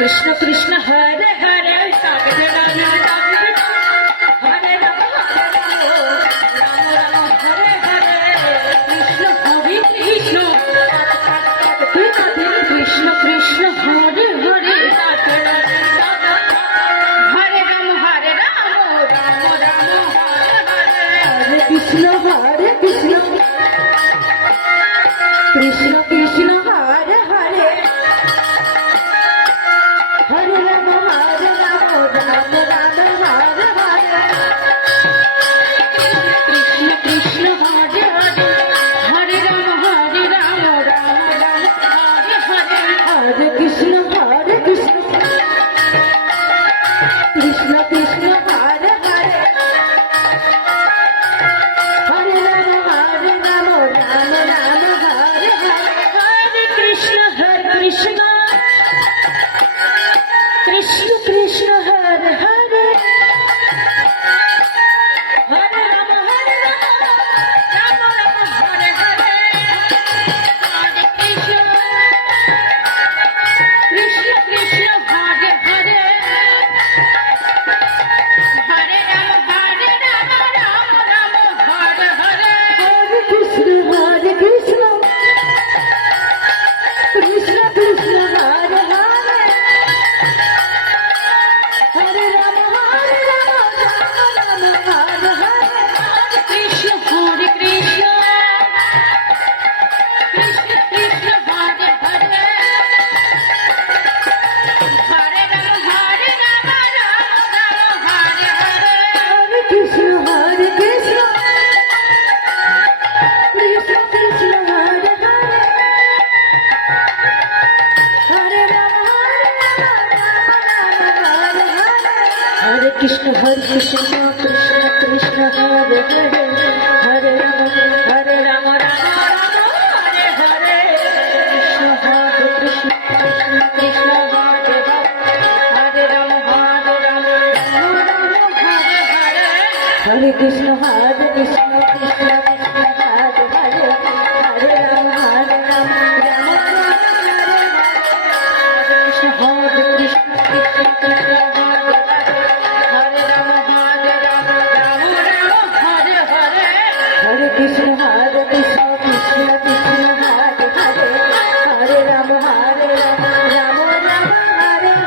কৃষ্ণ কৃষ্ণ হরে হরে কাটবে রাম কাটবে হরে রাম রাম রাম হরে হরে কৃষ্ণ হরে কৃষ্ণ কৃষ্ণ কৃষ্ণ হরে হরে হরে রাম রাম রাম হরে হরে কৃষ্ণ হরে কৃষ্ণ কৃষ্ণ কৃষ্ণ হরে হরে হরে রাম রাম রাম হরে হরে কৃষ্ণ কৃষ্ণ হরে হরে হরে রাম রাম রাম হরে হরে হরে কৃষ্ণ হরে কৃষ্ণ কৃষ্ণ কৃষ্ণ হরে হরে হরে রাম রাম রাম হরে হরে হরে কৃষ্ণ কৃষ্ণ কৃষ্ণ হরে হরে হরে রাম রাম রাম হরে হরে হরে কৃষ্ণ কৃষ্ণ কৃষ্ণ হরে হরে হরে রাম রাম রাম হরে হরে হরে কৃষ্ণ কৃষ্ণ কৃষ্ণ কৃষ্ণ হরে হরে হরে রাম রাম হরে হরে কৃষ্ণ হরে কৃষ্ণ কৃষ্ণ কৃষ্ণ হরে হরে হরে রাম রাম রাম হরে হরে হরে কৃষ্ণ কৃষ্ণ কৃষ্ণ হরে হরে হরে রাম হরে কৃষ্ণ কৃষ্ণ কৃষ্ণ হরে হরে হরে রাম রাম হরে হরে কৃষ্ণ হরে কৃষ্ণ কৃষ্ণ কৃষ্ণ হরে হরে রাম রাম হরে হরে হরে কৃষ্ণ কৃষ্ণ কৃষ্ণ হরে হরে হরে রাম রাম রাম হরে কৃষ্ণ কৃষ্ণ কৃষ্ণ কৃষ্ণ হরে রাম রাম রাম হরে হরে হরে কৃষ্ণ কৃষ্ণ কৃষ্ণ কৃষ্ণ হরে হরে হরে রাম রাম রাম হরে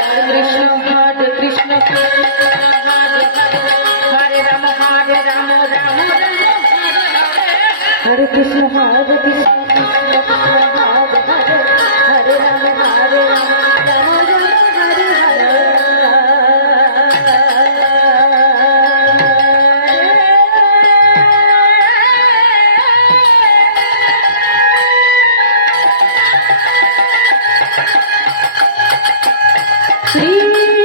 हरे कृष्ण हरे Krishna Krishna Krishna Hare Hare Hare Ram Ram Ram Hare Hare Shri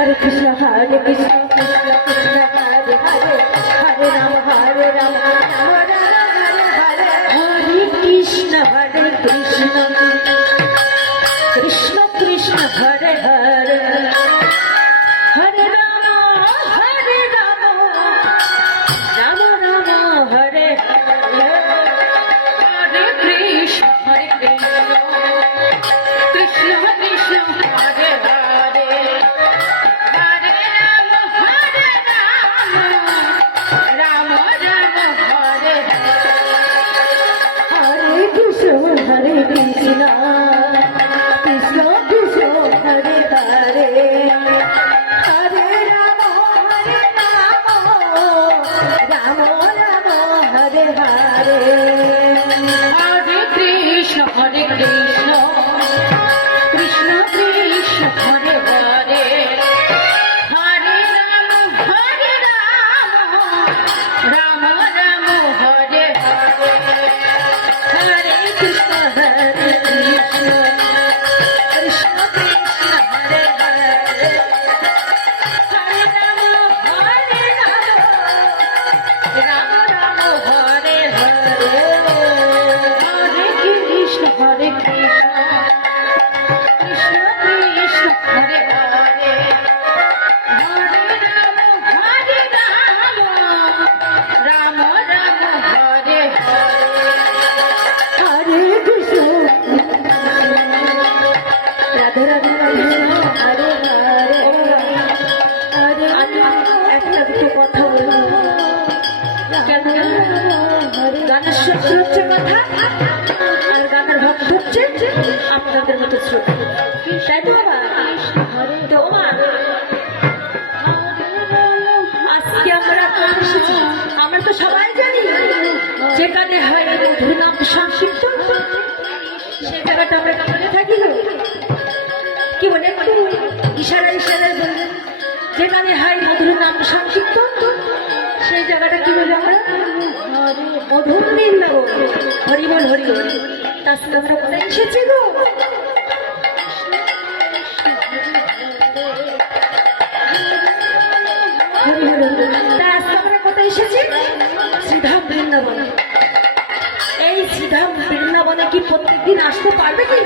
Hare Krishna, Hare Krishna, Krishna Krishna, Hare Hare, Hare Rama, Hare Rama, Rama Rama, Hare Hare. Hare Krishna, Hare Krishna, Krishna Krishna, Hare Hare, Hare Rama, Hare Rama, Rama Rama, Hare Hare. Hare Krishna, Hare Krishna, Krishna Krishna, Hare Hare. Hare Krishna, Krishna Krishna, Hare Hare, Hare Rama, Rama Rama, Hare Hare. Hare Krishna, Hare Krishna, Krishna Krishna, Hare Hare, Hare Rama, Rama Rama, Hare Hare. Hare Krishna, Hare Krishna, Krishna Krishna, Hare Hare, Hare Rama, Rama Rama, Hare Hare. Hare Krishna, Hare Krishna, Krishna Krishna, Hare Hare, Hare Rama, Rama Rama, Hare Hare. Hare Krishna, Radha Radha Krishna, Hare Hare, Hare একটা দুটো কথা বলবো কেন গানের সুর হচ্ছে কথা আর গানের ভক্ত হচ্ছে আপনাদের মতো শ্রোতা, তাই তো বাবা? তো মা আজকে আমরা কোথায় এসেছি আমরা তো সবাই জানি, যেখানে হয় মধুর নাম সংক্ষিপ্ত সে জায়গাটা আমরা বলে থাকি কি বলে ইশারা ইশারায় বলবেন, যেখানে হয় মধুর নাম সংক্ষিপ্ত সেই জায়গাটা কি বলে আমরা মধুর বৃন্দাবন। হরিবল হরিবল। তার সাথে আমরা কোথায় এসেছি গো? তার আজকে আমরা কোথায় এসেছি? শ্রীধাম বৃন্দাবন। এই শ্রীধাম বৃন্দাবনে কি প্রত্যেকদিন আসতে পারবে কি?